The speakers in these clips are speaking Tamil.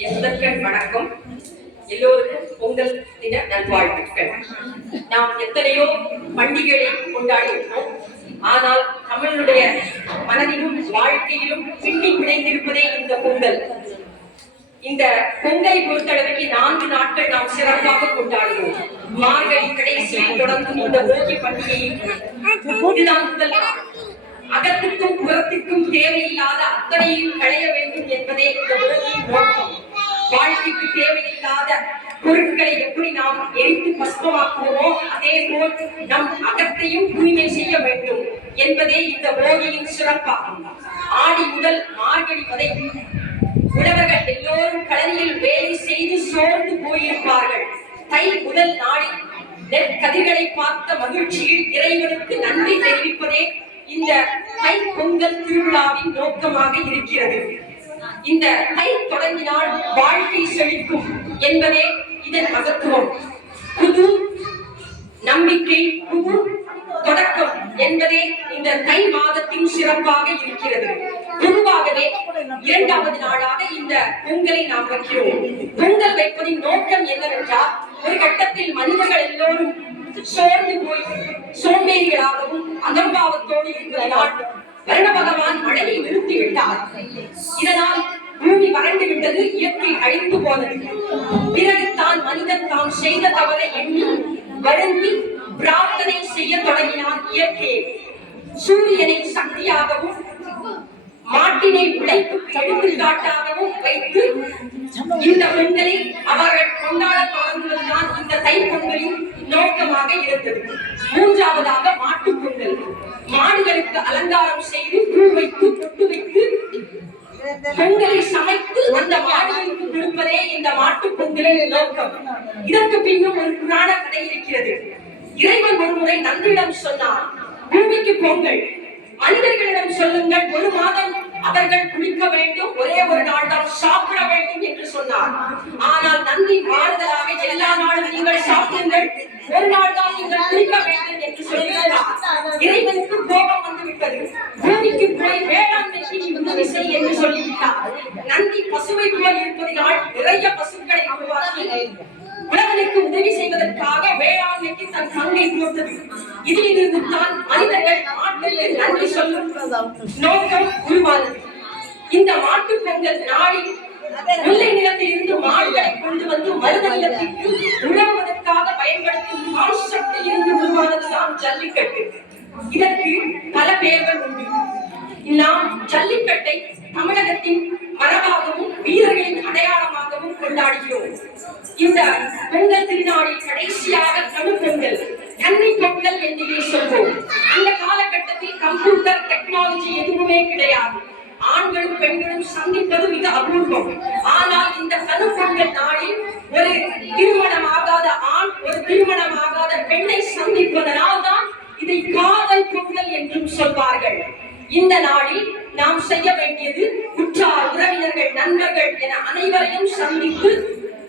முதற்கண் வணக்கம். எல்லோருக்கும் பொங்கல் தின நல்வாழ்த்துக்கள். நாம் எத்தனையோ பண்டிகைகளை கொண்டாடியிருக்கிறோம் ஆனால் தமிழுடைய மனதிலும் வாழ்க்கையிலும் பின்னி பிணைந்திருப்பதே இந்த பொங்கல். இந்த பொங்கலை பொறுத்தளவுக்கு நான்கு நாட்கள் நாம் சிறப்பாக கொண்டாடுவோம். மார்கழி கடைசியில் தொடங்கும் இந்த போகி பண்டிகையை இதுதான் முதல் அகத்துக்கும் புறத்துக்கும் தேவையில்லாத அத்தனையும் களைய வேண்டும் என்பதே இந்த போகியின் நோக்கம். வாழ்க்கைக்கு தேவையில்லாத பொருட்களை எப்படி நாம் எரித்து பஸ்பமாக்குவோமோ அதே போல் நம் அகத்தையும் தூய்மை செய்ய வேண்டும் என்பதே இந்த போகியின் சிறப்பாகும். ஆடி முதல் மார்கழி வரை உழவர்கள் எல்லோரும் களனியில் வேலை செய்து சோர்ந்து போயிருப்பார்கள். தை முதல் நாளில் நெற்கதிர்களை பார்த்த மகிழ்ச்சியில் இறைவனுக்கு நன்றி தெரிவிப்பதே இந்த தை பொங்கல் திருவிழாவின் நோக்கமாக இருக்கிறது. இந்த தை தொடங்கினால் வாழ்க்கை செழிக்கும் என்பதே இதன் மகத்துவம். புது நம்பிக்கை புது தொடக்கம் என்பதே இந்த தை மாதத்தின் சிறப்பாக இருக்கிறது. பொதுவாகவே இரண்டாவது நாளாக இந்த பொங்கலை நாம் வைக்கிறோம். பொங்கல் வைப்பதின் நோக்கம் என்னவென்றால் ஒரு கட்டத்தில் மனிதர்கள் எல்லோரும் சோர்ந்து போய் சோம்பேறிகளாகவும் அகம்பாவத்தோடு இருக்கிறதால் வருண பகவான் மழையை நிறுத்திவிட்டார். வறண்டு இயற்கை அழிந்து போனது. பிறகு தான் மனிதன் தாம் செய்த தவறை எண்ணி வருந்தி பிரார்த்தனை செய்ய தொடங்கினார் இயற்கையை. சூரியனை சக்தியாகவும் மாட்டினை உழைப்புக்கு எடுத்துக்காட்டாகவும் வைத்து இந்த பெண்களை அவர்கள் கொண்டாட தொடங்குவதுதான் இந்த தை பொங்கலின் நோக்கமாக இருந்தது. மூன்றாவதாக மாட்டு பொங்கல். மாடுகளுக்கு அலங்காரம் செய்து பூ வைத்து பொட்டு வைத்து பொங்கலை சமை என்பதே இந்த மாட்டுப் பொங்கலின் நோக்கம். இதற்கு பின்னும் ஒரு புராண கதை இருக்கிறது. இறைவன் ஒருமுறை நன்றியிடம் சொன்னார் பூமிக்கு பொங்கல். மனிதர்களிடம் சொல்லுங்கள் ஒரு மாதம் அவர்கள் குளிக்க வேண்டும் ஒரே ஒரு நாள் தான் சாப்பிட வேண்டும் என்று சொன்னார். ஆனால் நன்றி மாறுதலாக எல்லா நாளும் நீங்கள் சாப்பிடுங்கள் ஒரு நாள் தான் நீங்கள் குளிக்க வேண்டும் என்று சொல்லுகிறார் இறைவனுக்கு கோபம் வந்துவிட்டது. நந்திக்கு பூமிக்கு போய் வேளாண்மைக்கு நீ உதவி செய் என்று சொல்லிவிட்டார். நந்தி பசுவை போல் இருப்பதினால் நிறைய பசுக்களை உருவாக்கி உலகனுக்கு உதவி செய்வதற்காக வேளாண்மைக்கு தன் பங்கை கொடுத்தது இதிலிருந்து தான் மனிதர்கள் நாட்டில் நன்றி சொல்லும் நோக்கம் உருவானது. இந்த மாட்டு பொங்கல் நாளில் முல்லை நிலத்தில் இருந்து மாடுகளை கொண்டு வந்து மருத நிலத்திற்கு உழவுவதற்காக பயன்படுத்தும் கான்செப்டில் இருந்து உருவானதுதான் ஜல்லிக்கட்டு. இதற்கு பல பெயர்கள் உண்டு. ஜல்லிக்கட்டை தமிழகத்தின் மரபாகவும் வீரர்களின் அடையாளமாகவும் கொண்டாடுகிறோம். இந்த பெண்கள் திருநாளில் கடைசியாக தமிழ் பெண்கள் கன்னி பெண்கள் என்றே சொல்வோம். அந்த காலகட்டத்தில் கம்ப்யூட்டர் டெக்னாலஜி எதுவுமே கிடையாது. ஆண்களும் பெண்களும் சந்திப்பது மிக அபூர்வம். ஆனால் இந்த கரு நாளில் ஒரு திருமணமாகாத ஆண் ஒரு திருமணமாகாத பெண்ணை சந்திப்பதனால் தான் இதை காதல் பொங்கல் என்றும் சொல்வார்கள். இந்த நாளில் நாம் செய்ய வேண்டியது உற்றார் உறவினர்கள் நண்பர்கள் என அனைவரையும் சந்தித்து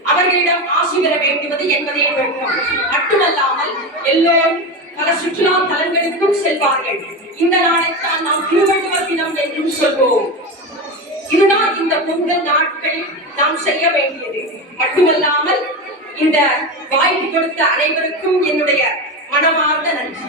அவர்களிடம் ஆசி பெற வேண்டுவது என்பதே நோக்கம். மட்டுமல்லாமல் எல்லோரும் பல சுற்றுலா தலங்களுக்கும் செல்வார்கள். இந்த நாளைத்தான் நாம் திருவள்ளுவர் தினம் என்றும் சொல்வோம். இதுதான் இந்த பொங்கல் நாட்களில் நாம் செய்ய வேண்டியது. மட்டுமல்லாமல் இந்த வாய்ப்பு கொடுத்த அனைவருக்கும் என்னுடைய மனமார்ந்த நன்றி.